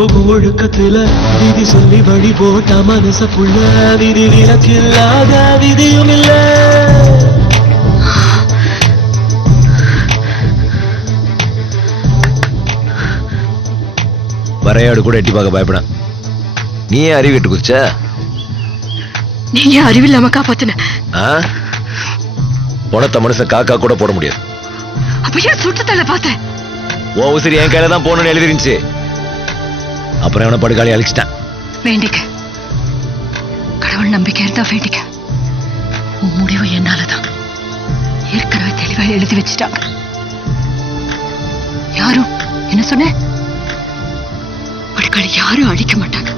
போகும் ஒழுக்கத்துல விதி சொல்லி வழி போட்ட மனச புள்ள விதி விலக்கில்லாத விதியும் இல்ல. வரையாடு கூட எட்டி பார்க்க பயப்பட நீ ஏன் அறிவிட்டு குதிச்ச? நீங்க அறிவில்லாம காப்பாத்தின. பணத்தை மனுஷன் காக்கா கூட போட முடியாது. அப்ப ஏன் சுட்டுத்தள்ள பார்த்தேன்? ஓ உசிரி என் கையில தான் போகணும்னு எழுதிருந்துச்சு. அப்புறம் அவனை படுகாலி அழிச்சிட்டான். வேண்டிக்க, கடவுள் நம்பிக்கை இருந்தா வேண்டிக்க. உன் முடிவு என்னாலதான். ஏற்கனவே தெளிவா எழுதி வச்சுட்டாங்க. யாரும் என்ன சொன்ன? படுகாலி யாரும் அழிக்க மாட்டாங்க.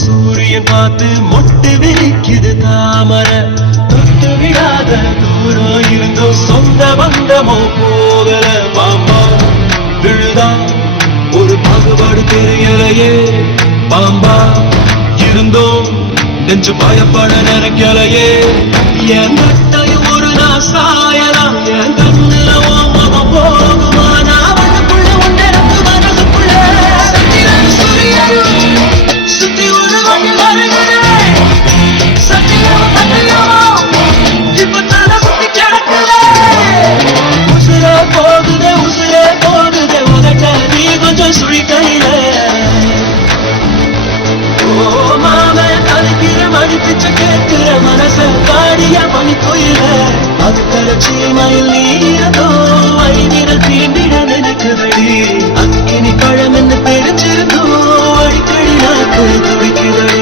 சூரியன் பார்த்து மொட்டு விரிக்குது தாமரை. தொட்டு விடாத தூரம் இருந்தோ சொந்த பந்தமோ போகல. பாம்பா விழுதா ஒரு பாகுபாடு தெரியலையே. பாம்பா இருந்தோ நெஞ்சு பயப்பட நினைக்கலையே. என் கட்டையும் ஒரு நான் சாயலாம். என் கண்ணுல ஓமம போகுமா? நான் வண்ணக்குள்ள ஒன்றரப்பு மனசுக்குள்ள சத்திரம் சூரியன் சுத்தி ஒரு வழி வருகிறே. சத்தியம் சத்தியமோ இப்ப தலை சுத்தி கிடக்குதே. உசுரே போகுதே உதட்ட நீ கொஞ்சம் சுழி கையில. ஓ மாம கலைக்கிற மணி பிச்சை கேட்கிற மனச காடிய பணி கோயில. அது கரைச்சி மயில் நீரதோ வழி நிறல் தீண்டிட நினைக்குதடி. அக்கினி பழம் என்ன தெரிஞ்சிருந்தோ அடிக்கடி நாக்கு துடிக்குதடி.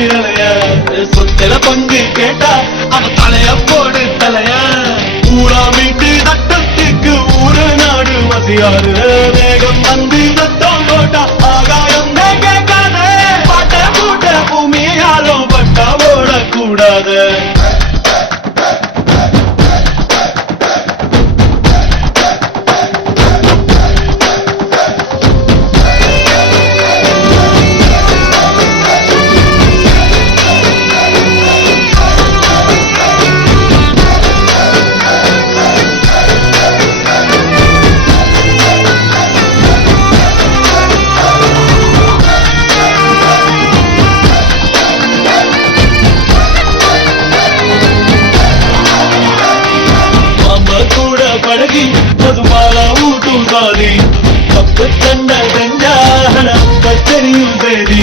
அலைய சொத்துல பங்கு கேட்டா அவன் தலைய போடு தலைய ஊரா வீட்டு தட்டத்துக்கு ஊரு நாடு வசியாரு வேகம் வந்து சத்தம் போட்டா ஆகாயம் கேட்காத பாட்ட கூட்ட பூமி யாரும் பட்டா ஓடக்கூடாது பழகி பொதுவாக ஊட்டும் சாதி தப்பு தண்ட செஞ்சாக தெரியும் செய்தி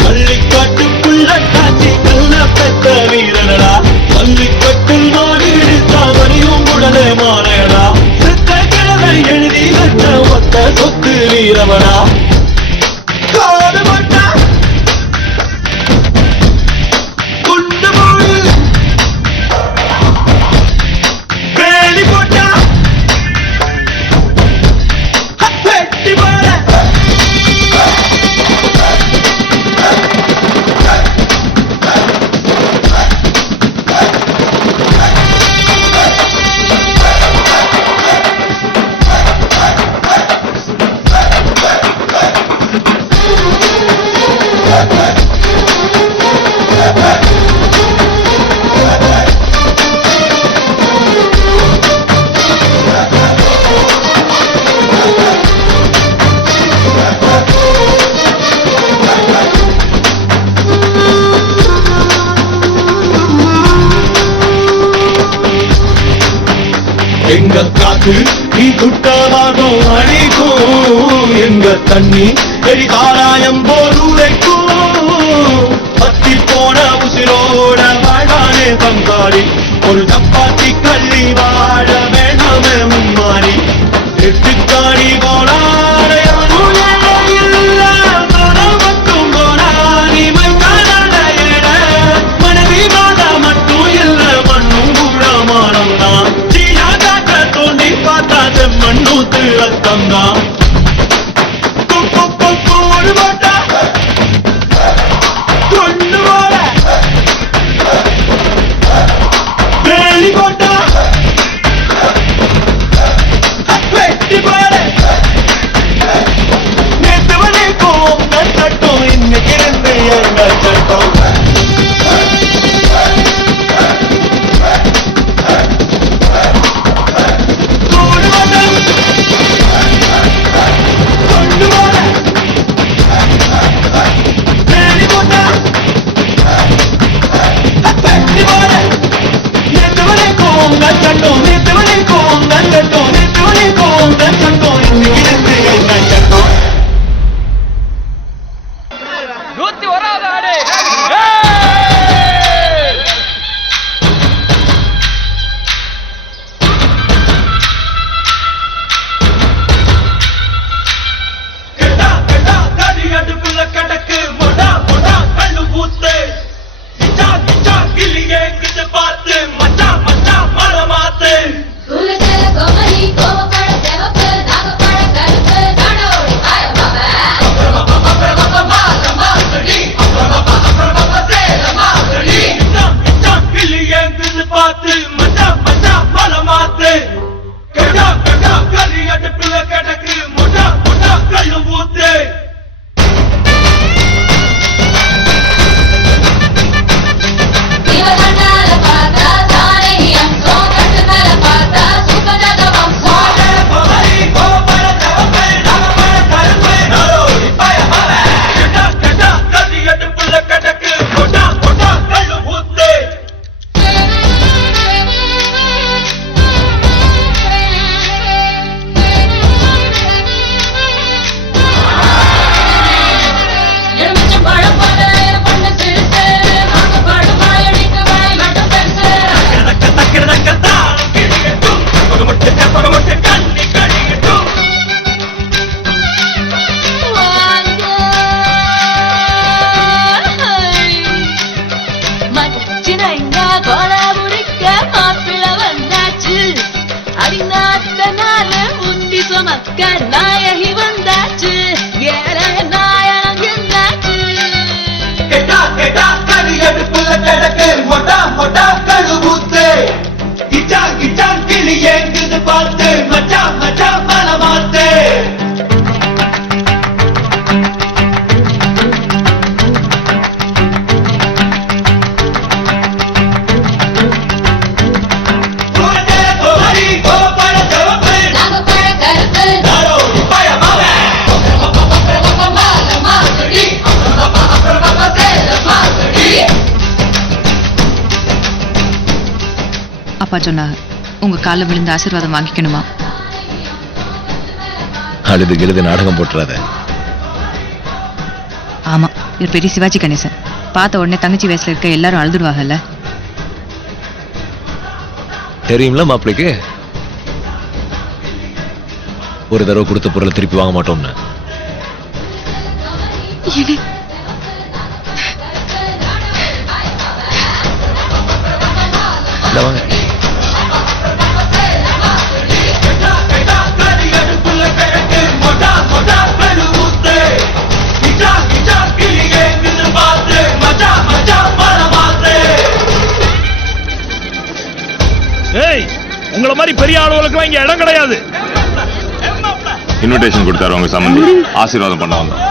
பள்ளிக்காட்டுக்குள்ள காட்சி கல்ல பெற்ற வீரனடா பள்ளிக்கட்டில் நோடி தாமரையும் உடனே மாலையடா செத்த கிழமை எழுதி வச்ச ஒத்த சொத்து வீரவனா காடு மட்டா குண்டு போடு வேலி போட்டா எங்க காத்து நீ துட்டவாதம் அழிக்கும் எங்க தண்ணி எரிதாராயம் போல் உரைக்கும் பத்தி போன உசிரோட வாழானே பங்காளி ஒரு சப்பாத்தி கள்ளி வாழ வேணாமே முன்மாறி எட்டுக்காணி போனாட மட்டும் போனா நீ மனைவி மாதா மட்டும் இல்ல மண்ணும் கூட மானம் தான் தோண்டி பார்த்தா மண்ணூத்து ரத்தம் தான் போட்டா கொண்டு போட வேலி போட்டா வெட்டி போட நேற்று வரைக்கும் சட்டம் இன்னைக்கு இருந்து எங்க சட்டம் நூத்தி வராத ஆடு பார்க்க நாயகி வந்தாச்சு ஏற நாயகம் இருந்தாச்சு கெட்டா கெட்டா கடி அடுப்புல கிடக்கு மொட்டா மொட்டா கழுவுத்து கிச்சா கிச்சா கிளி ஏங்குது பார்த்து மச்சா மச்சா மனமாத்து அப்பா சொன்னாங்க உங்க கால விழுந்து ஆசீர்வாதம் வாங்கிக்கணுமா. அழுது கிழுது நாடகம் போட்டுறாத. ஆமா, இவர் பெரிய சிவாஜி கணேசன். பார்த்த உடனே தங்கச்சி வயசுல இருக்க எல்லாரும் அழுதுடுவாங்கல்ல. தெரியும்ல மாப்பிளைக்கு ஒரு தடவை கொடுத்த பொருளை திருப்பி வாங்க மாட்டோம்னு. வாங்க. உங்களை மாதிரி பெரிய ஆளுகளுக்கு இங்க இடம் கிடையாது. இன்விடேஷன் கொடுத்தாரு உங்க சம்பந்தி, ஆசீர்வாதம் பண்ண வந்தோம்.